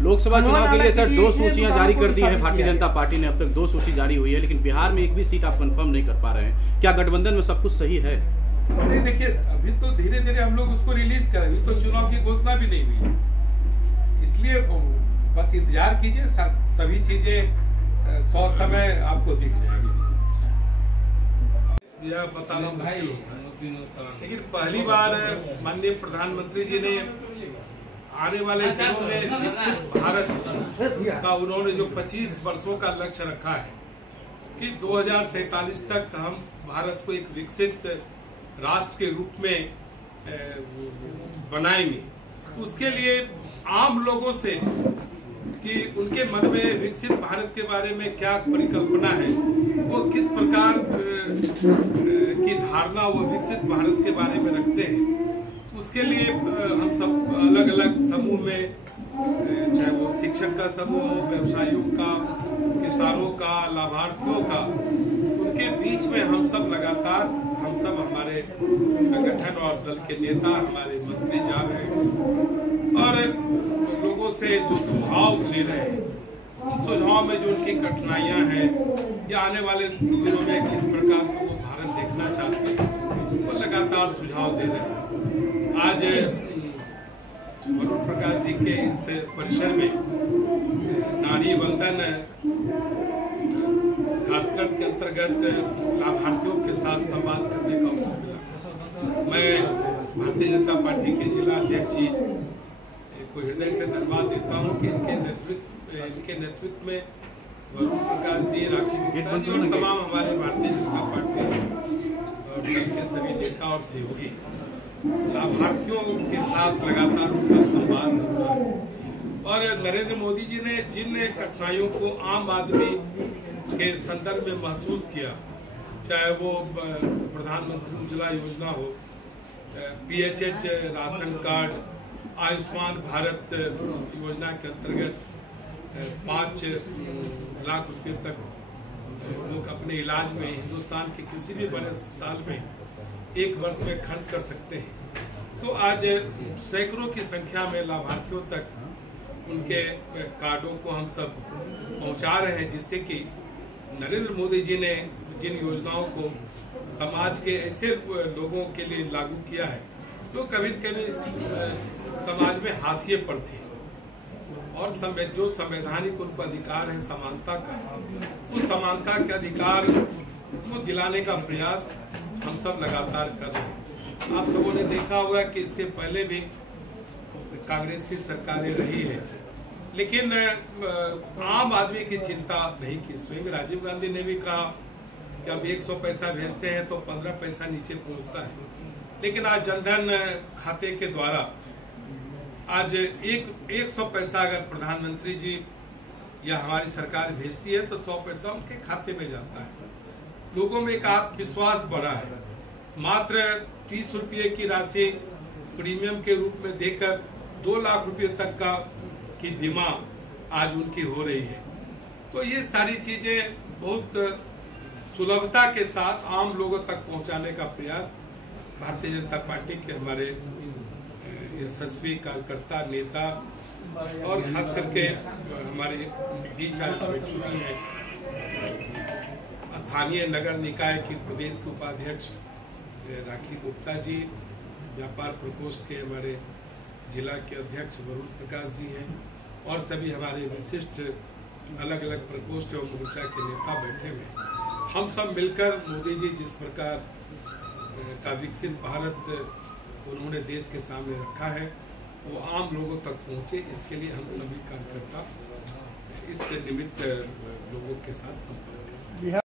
लोकसभा चुनाव के लिए सर 2 सूचियां जारी कर दी है भारतीय जनता पार्टी ने। अब तक 2 सूची जारी हुई है, लेकिन बिहार में एक भी सीट आप कंफर्म नहीं कर पा रहे हैं। क्या गठबंधन में सब कुछ सही है? नहीं, देखिए अभी तो धीरे धीरे हम लोग उसको रिलीज करें, अभी तो चुनाव की घोषणा भी नहीं हुई है, इसलिए बस इंतजार कीजिए, सभी चीजें 100 समय आपको दिख जाएगी। यह बताना मुश्किल होता है, लेकिन पहली बार माननीय प्रधानमंत्री जी ने आने वाले दिनों में विकसित भारत का उन्होंने जो 25 वर्षों का लक्ष्य रखा है कि 2047 तक हम भारत को एक विकसित राष्ट्र के रूप में बनाएंगे। उसके लिए आम लोगों से कि उनके मन में विकसित भारत के बारे में क्या परिकल्पना है, वो किस प्रकार की धारणा वो विकसित भारत के बारे में रखते हैं, उसके लिए हम सब अलग अलग समूह में, चाहे वो शिक्षक का समूह हो, व्यवसायियों का, किसानों का, लाभार्थियों का, उनके बीच में हम सब लगातार हमारे संगठन और दल के नेता, हमारे मंत्री जा रहे हैं और लोगों से जो सुझाव ले रहे हैं, उन सुझाव में जो उनकी कठिनाइयां हैं या आने वाले दिनों में किस प्रकार का वो भारत देखना चाहते हैं, वो लगातार सुझाव दे रहे हैं। आज वरुण प्रकाश जी के इस परिसर में नारी वंदन कार्यक्रम के अंतर्गत लाभार्थियों के साथ संवाद करने का अवसर मिला। मैं भारतीय जनता पार्टी के जिला अध्यक्ष जी को हृदय से धन्यवाद देता हूं कि इनके नेतृत्व में वरुण प्रकाश जी, राखी गुप्ता जी और तमाम हमारे भारतीय जनता पार्टी और दल के सभी नेता और सहयोगी लाभार्थियों के साथ लगातार उनका संवाद हो रहा है। और नरेंद्र मोदी जी ने जिन कठिनाइयों को आम आदमी के संदर्भ में महसूस किया, चाहे वो प्रधानमंत्री उज्ज्वला योजना हो, PHH ration card, Ayushman Bharat योजना के अंतर्गत 5 लाख रुपए तक लोग अपने इलाज में हिंदुस्तान के किसी भी बड़े अस्पताल में 1 वर्ष में खर्च कर सकते हैं। तो आज सैकड़ों की संख्या में लाभार्थियों तक उनके कार्डों को हम सब पहुंचा रहे हैं, जिससे कि नरेंद्र मोदी जी ने जिन योजनाओं को समाज के ऐसे लोगों के लिए लागू किया है जो कभी कभी समाज में हाशिए पर थे, और जो संवैधानिक उन पर अधिकार है समानता का, उस समानता के अधिकार को दिलाने का प्रयास हम सब लगातार कर रहे हैं। आप सबों ने देखा होगा कि इसके पहले भी कांग्रेस की सरकारें रही है, लेकिन आम आदमी की चिंता नहीं की। स्वयं राजीव गांधी ने भी कहा कि अब 100 पैसा भेजते हैं तो 15 पैसा नीचे पहुंचता है, लेकिन आज जनधन खाते के द्वारा आज 100 पैसा अगर प्रधानमंत्री जी या हमारी सरकार भेजती है तो 100 पैसा उनके खाते में जाता है। लोगों में एक आत्मविश्वास बढ़ा है। मात्र 30 रुपये की राशि प्रीमियम के रूप में देकर 2 लाख रुपये तक की बीमा आज उनकी हो रही है। तो ये सारी चीजें बहुत सुलभता के साथ आम लोगों तक पहुंचाने का प्रयास भारतीय जनता पार्टी के हमारे यशस्वी कार्यकर्ता, नेता और खास करके हमारे बीच आज बैठी हुई है स्थानीय नगर निकाय की प्रदेश के उपाध्यक्ष राखी गुप्ता जी, व्यापार प्रकोष्ठ के हमारे जिला के अध्यक्ष वरुण प्रकाश जी हैं, और सभी हमारे विशिष्ट अलग अलग प्रकोष्ठ और मोर्चा के नेता बैठे हुए। हम सब मिलकर मोदी जी जिस प्रकार का विकसित भारत उन्होंने देश के सामने रखा है वो आम लोगों तक पहुंचे, इसके लिए हम सभी कार्यकर्ता इस निमित्त लोगों के साथ संपर्क करें।